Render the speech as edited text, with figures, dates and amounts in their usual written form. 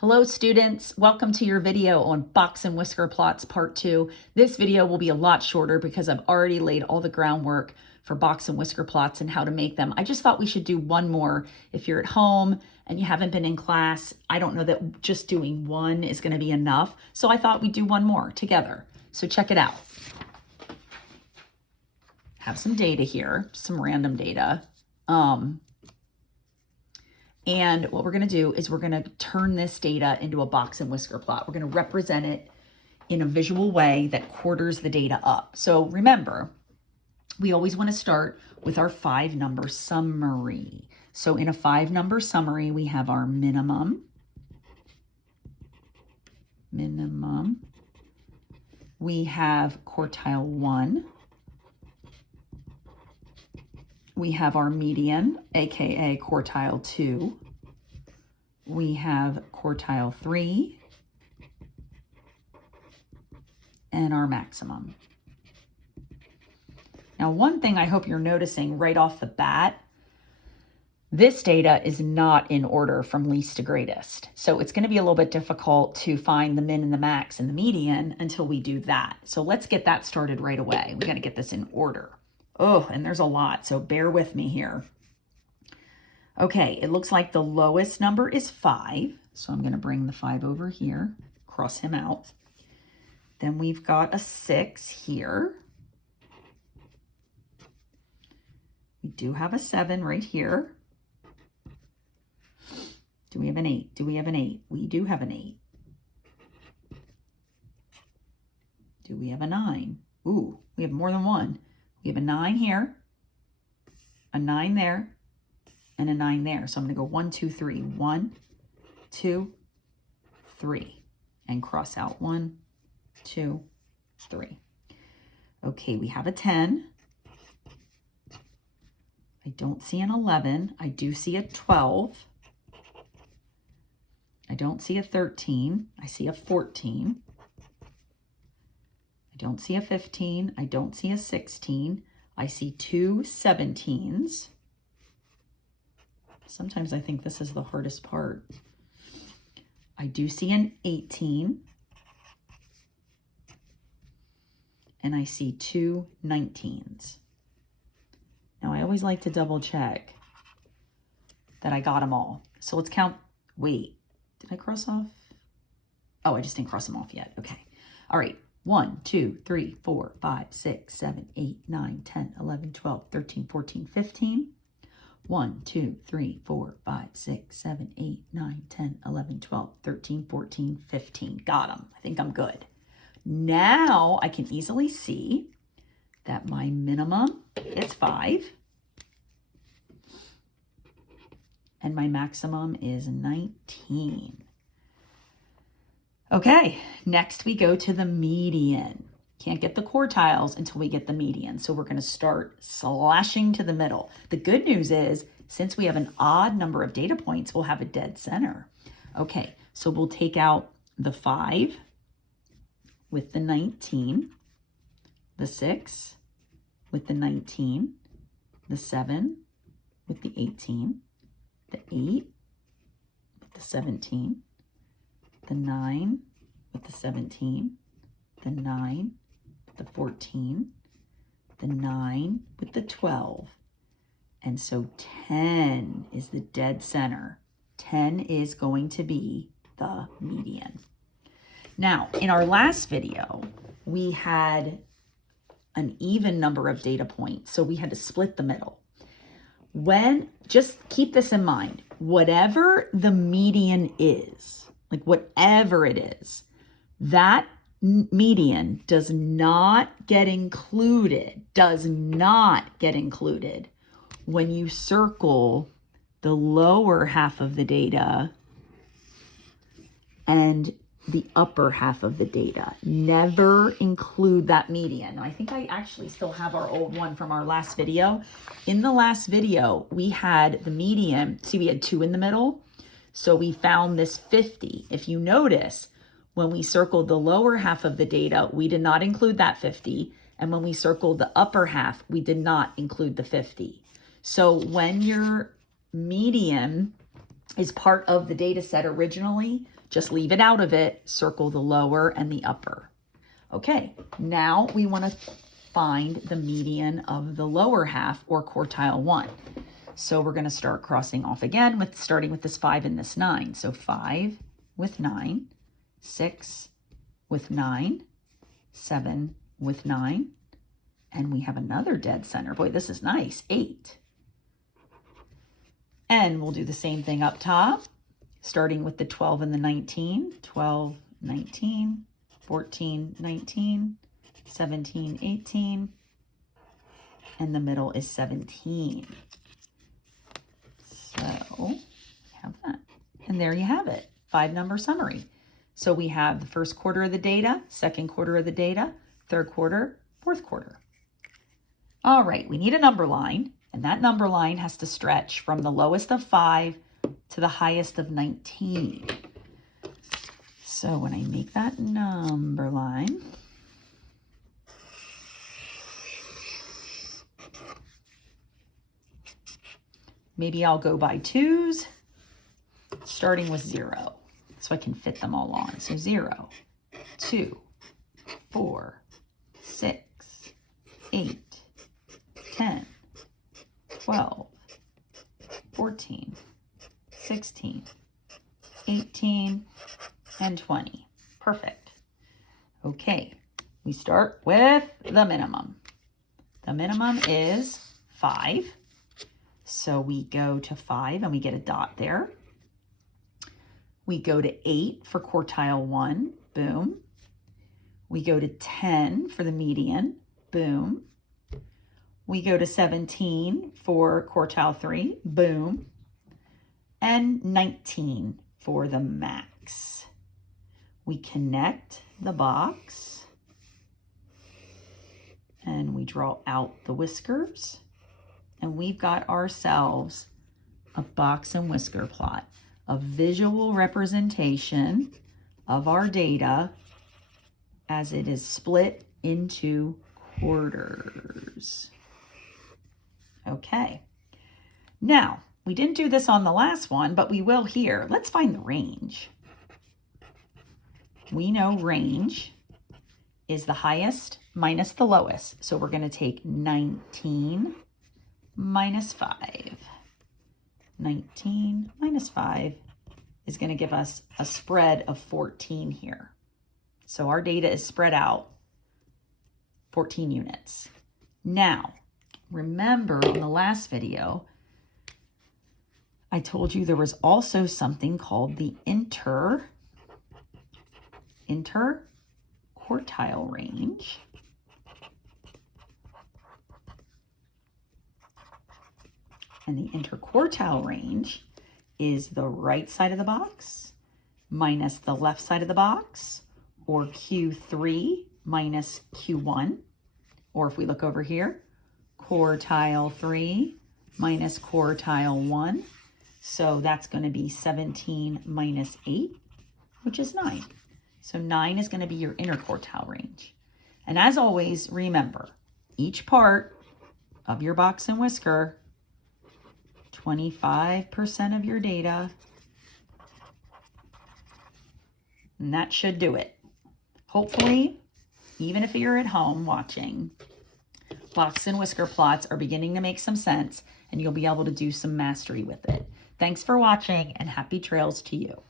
Hello students, welcome to your video on box and whisker plots part 2. This video will be a lot shorter because I've already laid all the groundwork for box and whisker plots and how to make them. I just thought we should do one more. If you're at home and you haven't been in class, I don't know that just doing one is going to be enough. So I thought we'd do one more together. So check it out. Have some data here, some random data. And what we're going to do is we're going to turn this data into a box and whisker plot. We're going to represent it in a visual way that quarters the data up. So remember, we always want to start with our 5-number summary. So in a 5-number summary, we have our minimum. We have quartile 1. We have our median, aka quartile 2. We have quartile 3. And our maximum. Now, one thing I hope you're noticing right off the bat, this data is not in order from least to greatest. So it's going to be a little bit difficult to find the min and the max and the median until we do that. So let's get that started right away. We got to get this in order. Oh, and there's a lot, so bear with me here. Okay, it looks like the lowest number is 5. So I'm going to bring the 5 over here, cross him out. Then we've got a 6 here. We do have a 7 right here. Do we have an 8? Do we have an 8? We do have an 8. Do we have a 9? Ooh, we have more than one. We have a 9 here, a 9 there, and a 9 there. So I'm going to go 1, 2, 3. 1, 2, 3. And cross out 1, 2, 3. Okay, we have a 10. I don't see an 11. I do see a 12. I don't see a 13. I see a 14. I don't see a 15. I don't see a 16. I see 2 17s. Sometimes I think this is the hardest part. I do see an 18. And I see 2 19s. Now, I always like to double check that I got them all. So let's count. Wait, did I cross off? Oh, I just didn't cross them off yet. Okay. All right. 1, 2, 3, 4, 5, 6, 7, 8, 9, 10, 11, 12, 13, 14, 15. 1, 2, 3, 4, 5, 6, 7, 8, 9, 10, 11, 12, 13, 14, 15. Got them. I think I'm good. Now I can easily see that my minimum is 5. And my maximum is 19. Okay, next we go to the median. Can't get the quartiles until we get the median. So we're going to start slashing to the middle. The good news is, since we have an odd number of data points, we'll have a dead center. Okay, so we'll take out the 5 with the 19, the 6 with the 19, the 7 with the 18, the 8 with the 17, the 9 with the 17, the 9 with the 14, the 9 with the 12. And so 10 is the dead center. 10 is going to be the median. Now, in our last video, we had an even number of data points, so we had to split the middle. Just keep this in mind, whatever the median is, like whatever it is, that median does not get included when you circle the lower half of the data and the upper half of the data. Never include that median. I think I actually still have our old one from our last video. In the last video, we had the median. See, we had 2 in the middle. So we found this 50. If you notice, when we circled the lower half of the data, we did not include that 50. And when we circled the upper half, we did not include the 50. So when your median is part of the data set originally, just leave it out of it, circle the lower and the upper. Okay, now we want to find the median of the lower half, or quartile 1. So we're going to start crossing off again with starting with this 5 and this 9. So 5 with 9, 6 with 9, 7 with 9, and we have another dead center. Boy, this is nice, 8. And we'll do the same thing up top, starting with the 12 and the 19. 12, 19, 14, 19, 17, 18, and the middle is 17. So have that. And there you have it, 5-number summary. So we have the first quarter of the data, second quarter of the data, third quarter, fourth quarter. All right, we need a number line, and that number line has to stretch from the lowest of 5 to the highest of 19. So when I make that number line, maybe I'll go by 2s, starting with 0, so I can fit them all on. So 0, 2, 4, 6, 8, 10, 12, 14, 16, 18, and 20. Perfect. Okay, we start with the minimum. The minimum is 5. So we go to 5 and we get a dot there. We go to 8 for quartile 1, boom. We go to 10 for the median, boom. We go to 17 for quartile 3, boom. And 19 for the max. We connect the box and we draw out the whiskers. And we've got ourselves a box and whisker plot, a visual representation of our data as it is split into quarters. Okay. Now, we didn't do this on the last one, but we will here. Let's find the range. We know range is the highest minus the lowest. So we're going to take 19 minus 5. 19 minus 5 is going to give us a spread of 14 here. So our data is spread out 14 units. Now, remember in the last video, I told you there was also something called the interquartile range. And the interquartile range is the right side of the box minus the left side of the box, or Q3 minus Q1. Or if we look over here, quartile 3 minus quartile 1. So that's going to be 17 minus 8, which is 9. So 9 is going to be your interquartile range. And as always, remember, each part of your box and whisker, 25% of your data, and that should do it. Hopefully, even if you're at home watching, box and whisker plots are beginning to make some sense, and you'll be able to do some mastery with it. Thanks for watching, and happy trails to you.